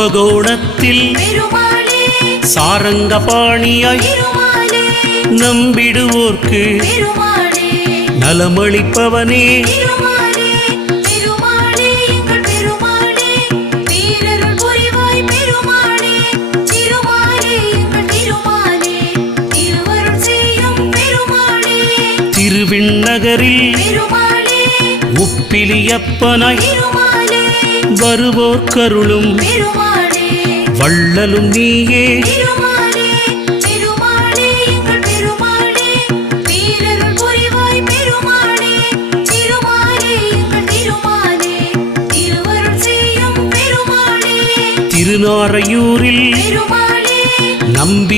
கும்பகோணத்தில் பெருமாளே சாரங்கபாணியாய் பெருமாளே நம்பிடுவோர்க்கு பெருமாளே நலமளிப்பவனே பெருமாளே பெருமாளே எங்கள் பெருமாளே வீரருள் புரிவாய் பெருமாளே திருமாலே எங்கள் திருமாலே திருவருள் செய்யும் பெருமாளே திருவிண்ணகரில் பெருமாளே உப்பிலியப்பனாய் பெருமாளே வருவோர்க்கருளும் பெருமாளே வள்ளலும் நீயே பெருமாளே பெருமாளே எங்கள் பெருமாளே வீரருள் புரிவாய் பெருமாளே திருமாலே எங்கள் திருமாலே திருவருள் செய்யும் பெருமாளே திருநாரையூரில் பெருமாளே நம்பி